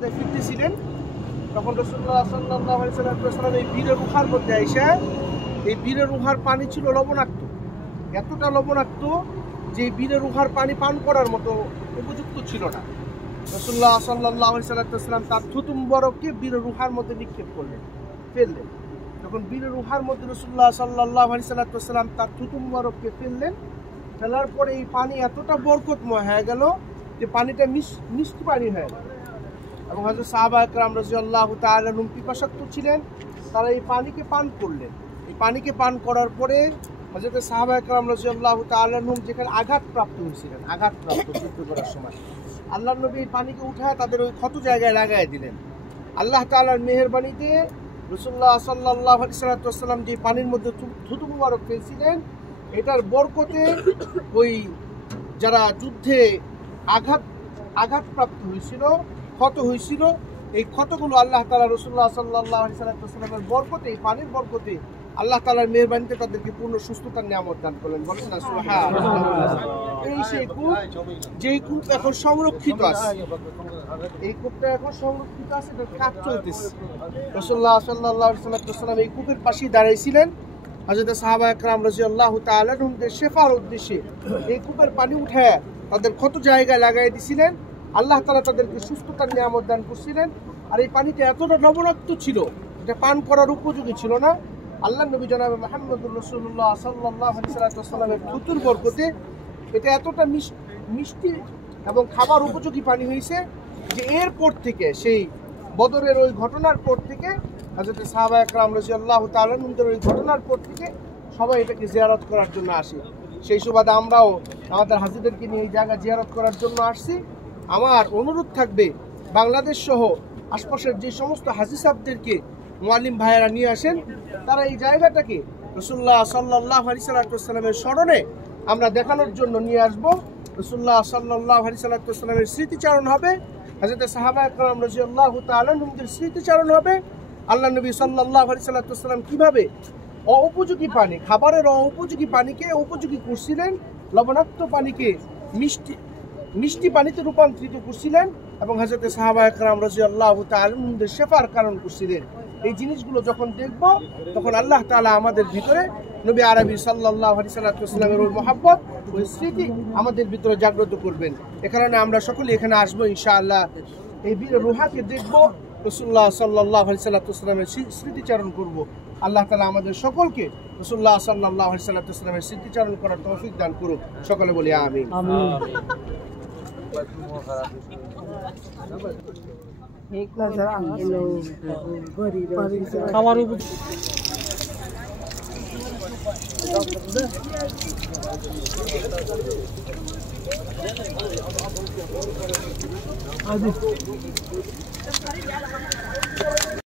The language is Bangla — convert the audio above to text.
ফিরতেছিলেন তখন রাসূলুল্লাহ সাল্লাল্লাহু আলাইহি ওয়াসাল্লাম এই বীরের উহার মধ্যে আইসা এই বীরের উহার পানি ছিল লবণাক্ত, এতটা লবণাক্ত যে বীরের উহার পানি পান করার মতো উপযুক্ত ছিল না। রাসূলুল্লাহ সাল্লাল্লাহু আলাইহি ওয়াসাল্লাম তার থুতু মুবারককে বীরের উহার মধ্যে নিক্ষেপ করলেন, ফেললেন। যখন বীরের উহার মধ্যে রাসূলুল্লাহ সাল্লাল্লাহু আলাইহি ওয়াসাল্লাম তার থুতু মুবারককে ফেললেন, ফেলার পরে এই পানি এতটা বরকতময় হয়ে গেল যে পানিটা মিষ্টি পানি হয়ে গেল। এবং হযরত সাহাবা একরাম রাদিয়াল্লাহু তাআলা আনহুম পিপাসার্ত ছিলেন, তারা এই পানিকে পান করলেন। এই পানিকে পান করার পরে হযরত সাহাবা একরাম রাদিয়াল্লাহু তাআলা আনহুম যেখানে আঘাতপ্রাপ্ত হয়েছিলেন, যুদ্ধ করার সময় আল্লাহর নবী এই পানিকে উঠায় তাদের ওই ক্ষত জায়গায় লাগাই দিলেন। আল্লাহ তাআলার মেহেরবানিতে রাসূলুল্লাহ সাল্লাল্লাহু আলাইহি ওয়াসাল্লাম যে পানির মধ্যে থুতু মুবারক ফেলছিলেন, এটার বরকতে ওই যারা যুদ্ধে আঘাতপ্রাপ্ত হয়েছিল, ক্ষত হয়েছিল, এই ক্ষতগুলো আল্লাহ তাআলা রাসূলুল্লাহ সাল্লাল্লাহু আলাইহি ওয়াসাল্লামের বরকতে, এই পানির বরকতে আল্লাহ তাআলার মেহেরবানিতে তাদেরকে পূর্ণ সুস্থতার নিয়ামত দান করলেন। বলেন না সুবহানাল্লাহ। এই সেই কূপ, যেই কূপ এখন সংরক্ষিত আছে, এই কূপটা এখন সংরক্ষিত আছে, এটার কাজ চলতেছে। রাসূলুল্লাহ সাল্লাল্লাহু আলাইহি ওয়াসাল্লাম এই কূপের পাশেই দাঁড়াইছিলেন। হযরত সাহাবা একরাম রাদিয়াল্লাহু তাআলা আনহুমদের শেফার উদ্দেশ্যে এই কূপের পানি উঠে তাদের ক্ষত জায়গায় লাগাই দিয়েছিলেন। আল্লাহ তাআলা তাদেরকে সুস্থতার নিয়ামত দান করছিলেন। আর এই পানিটা এতটা লবণাক্ত ছিল, এটা পান করার উপযোগী ছিল না। আল্লাহ নবী জনাব মুহাম্মদুর রাসূলুল্লাহ সাল্লাল্লাহু আলাইহি ওয়াসাল্লামের থুতুর বরকতে এটা এতটা মিষ্টি এবং খাবার উপযোগী পানি হয়েছে যে এরপর থেকে, সেই বদরের ওই ঘটনার পর থেকে, হযরত সাহাবা একরাম রাদিয়াল্লাহু তাআলা আনহুদের ওই ঘটনার পর থেকে সবাই এটাকে জিয়ারত করার জন্য আসে। সেই সুবাদে আমরাও আমাদের হাজীদেরকে নিয়ে এই জায়গা জিয়ারত করার জন্য আসছি। আমার অনুরোধ থাকবে, বাংলাদেশ সহ আশপাশের যে সমস্ত হাজী সাহেবদেরকে মুআল্লিম ভাইয়েরা নিয়ে আসেন, তারা এই জায়গাটাকে রাসূলুল্লাহ সাল্লাল্লাহু আলাইহি ওয়াসাল্লামের স্মরণে আমরা দেখানোর জন্য নিয়ে আসবো। রাসূলুল্লাহ সাল্লাল্লাহু আলাইহি ওয়াসাল্লামের স্মৃতিচারণ হবে, হযরত সাহাবা একরাম রাদিয়াল্লাহু তাআলা আনহুমদের স্মৃতিচারণ হবে। আল্লাহ নবী সাল্লাল্লাহু আলাইহি ওয়াসাল্লাম কিভাবে উপযোগী পানি, খাবারের উপযোগী পানিকে উপযোগী করছিলেন, লবণাক্ত পানিকে মিষ্টি পানিতে রূপান্তরিত করছিলেন, এবং হযরত সাহাবা একরাম রাদিয়াল্লাহু তাআলা আনহুমদের শেফার কারণ করছিলেন। এই জিনিসগুলো যখন দেখব, তখন আল্লাহ তাআলা আমাদের ভিতরে নবী আরবি সাল্লাল্লাহু আলাইহি ওয়াসাল্লামের ওই মহব্বত, ওই স্মৃতি আমাদের ভিতরে জাগ্রত করবেন। এ কারণে আমরা সকলে এখানে আসবো ইনশাআল্লাহ। এই বীর রুহাকে দেখব, রাসূলুল্লাহ সাল্লাল্লাহু আলাইহি ওয়াসাল্লামের স্মৃতিচারণ করব। আল্লাহ তাআলা আমাদের সকলকে রাসূলুল্লাহ সাল্লাল্লাহু আলাইহি ওয়াসাল্লামের স্মৃতিচারণ করার তৌফিক দান করুক। সকলে বলি আমিন। খাবার